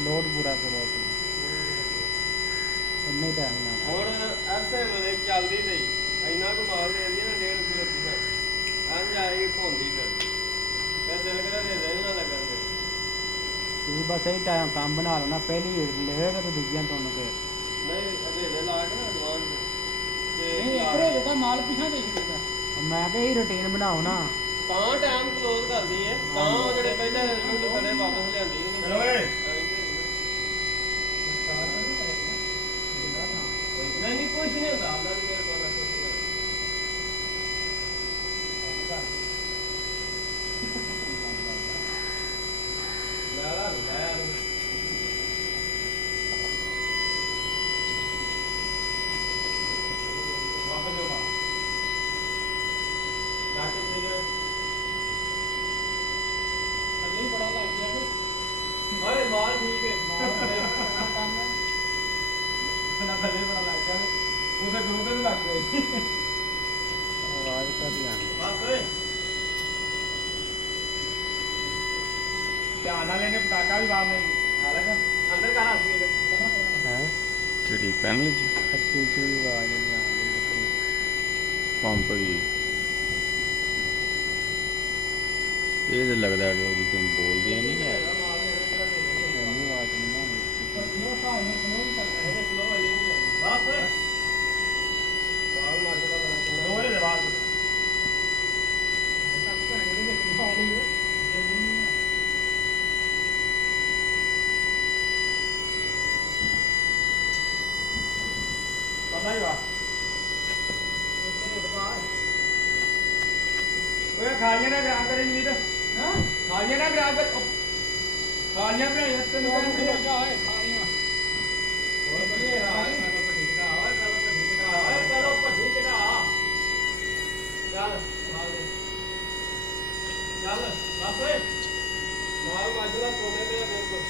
load ਪੂਰਾ ਕਰੋ ਇੰਨੇ ਟਾਈਮ ਨਾਲ ਹੁਣ ਐਸੇ ਵੇਲੇ ਚੱਲਦੀ ਨਹੀਂ ਇੰਨਾ ਕੁ ਮਾਲ ਦੇ ਦੀ ਨਾ 1.5 ਕਿਲੋ ਪਿਛਾ ਅੰਜ ਆਏਗੀ ਭੌਂਦੀ ਫਿਰ ਦਿਲ ਕਰਾ ਦੇ ਰਹਿ ਨਾ ਲੱਗਣ ਦੇ ਤੁਸੀਂ ਬਸ ਇਹੀ ਟਾਈਮ ਕੰਮ ਬਣਾ ਲਓ ਨਾ ਪਹਿਲੀ ਲਏਗਾ ਤਾਂ ਦੂਜੀਆਂ ਤੁਹਾਨੂੰ ਫਿਰ ਨਹੀਂ ਅਵੇਲੇ ਲਾ ਕੇ ਨਾ ਐਡਵਾਂਸ ਨਹੀਂ ਇੱਕਰੇ ਇਹਦਾ ਮਾਲ ਪਿਛਾ ਵੇਚ ਦਿੰਦਾ ਮੈਂ ਕਿਹਾ ਇਹ ਰੁਟੀਨ ਬਣਾਓ ਨਾ ਤਾਂ ਟਾਈਮ ਕਲੋਜ਼ ਕਰਦੀ ਹੈ ਤਾਂ ਉਹ ਜਿਹੜੇ ਪਹਿਲੇ ਮੈਨੂੰ ਖੜੇ ਵਾਪਸ ਲਿਆਂਦੀ ਨਹੀਂ ਚਲੋ ਓਏ ਨਹੀਂ ਕੁਝ ਨਹੀਂ ਹੁੰਦਾ ਅੱਲਾ ਦੀ ਮਿਹਰਬਾਨੀ ਅੱਗੇ ਬੜਾ ਲੱਗ ਗਿਆ ਮਾਰੇ ਮਾਲ ਠੀਕ ਹੈ ਕੰਮ ਨਾ ਥੱਲੇ ਬੜਾ ਲੱਗ ਗਿਆ ਉਹਦੇ ਗਰੋਹ ਤੇ ਲੱਗ ਗਈ ਆਵਾਜ਼ ਤਾਂ ਆਣੀ ਬਸ ਓਏ ਧਿਆਨ ਨਾਲ ਇਹਨੇ ਪਟਾਕਾ ਵੀ ਬਾਹਰ ਨਹੀਂ ਹਾਲੇਗਾ ਅੰਦਰ ਕਾ ਹੱਥ ਨਹੀਂ ਹੈ ਕਿਹੜੀ ਪੈਨਲ ਜੀ ਅੱਛੀ ਚੀਜ਼ ਆਵਾਜ਼ ਨਹੀਂ ਆਉਂਦੀ ਪੰਪ ਦੀ ਇਹ ਤਾਂ ਲੱਗਦਾ ਜੋ ਤੁਸੀਂ ਬੋਲਦੇ ਨਹੀਂ ਹੈ ਇੰਨੀ ਆਵਾਜ਼ ਨਹੀਂ ਨਾ ਆਉਂਦੀ ਇਹ ਭਾਈ ਨੂੰ ਕਿਉਂ ਨਹੀਂ ਕਰਦਾ ਇਹਨੇ ਸਲੋ ਹੋਈ ਨਹੀਂ ਬਸ ਓਏ ਬਾਲ ਮਾਰ ਕੇ ਬਣਾ ਦੋਰੇ ਦੇ ਬਾਅਦ ਪਤਾ ਹੀ ਵਾ ਓਏ ਖਾਲੀਆਂ ਨਾ ਗ੍ਰਾਮ ਕਰੇ ਨਹੀਂ ਤਾਂ ਹਾਂ ਖਾਲੀਆਂ ਨਾ ਗ੍ਰਾਮ ਕਰ ਖਾਲੀਆਂ ਬਣਾਈ ਤੈਨੂੰ ਕਹਿੰਦੇ ਲੱਗਾ ਹੋਏ ਖਾਣੀਆਂ ਹੋਰ ਕੀ ਹੈ ਹਾਲ ਪਹਿਲਾਂ ਭੱਠੀ ਚੜਾ ਓਏ ਪਹਿਲਾਂ ਭੱਠੀ ਚੜਾ ਚੱਲ ਮਾਰ ਦੇ ਚੱਲ ਬਸ ਓਏ ਮਾਰ ਮਾਜਲਾ ਸੋਨੇ ਤੇ ਬਿਲਕੁਲ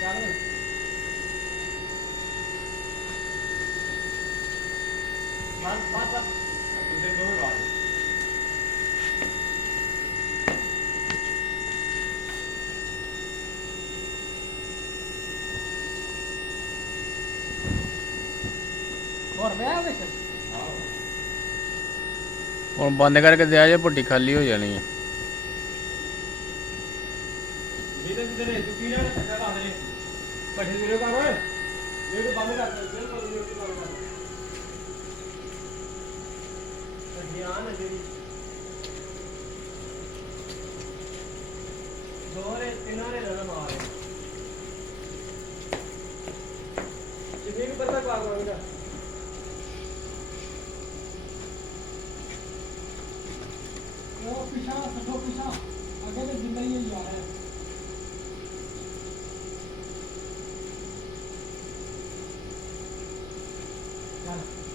ਚੱਲ ਬਸ ਤੁਸੀਂ ਦੋਵੇਂ ਬਾਅਦ ਹੋਰ ਵਿਆਹ ਵਿੱਚ ਹੁਣ ਬੰਦ ਕਰਕੇ ਦਿਆ ਜੇ ਭੱਟੀ ਖਾਲੀ ਹੋ ਜਾਣੀ ਹੈ ਵੀਰੇ ਵੀਰੇ ਤੂੰ ਕੀ ਲੈਣਾ ਚੱਕਾ ਲਾ ਦੇ ਪੱਠੇ ਵੀਰੇ ਕਰ ਓਏ ਇਹ ਬੰਦ ਕਰ ਬਿਲਕੁਲ ਨਹੀਂ ਬੰਦ ਕਰ ਧਿਆਨ ਹੈ ਜਿਹੜੀ ਦੋਰੇ ਤਿੰਨਾਂ ਨੇ ਰਣ ਮਾਰੇ ਕਿੰਨੇ ਕੁ ਪਤਾ ਪਾ ਦਵਾਂਗਾ ਉਹ ਪਿਛਾ ਸੱਠੋ ਪਿਛਾ ਅੱਗੇ ਤੇ ਜਿੰਦਾ ਹੀ ਜਾ ਰਿਹਾ ਚੱਲ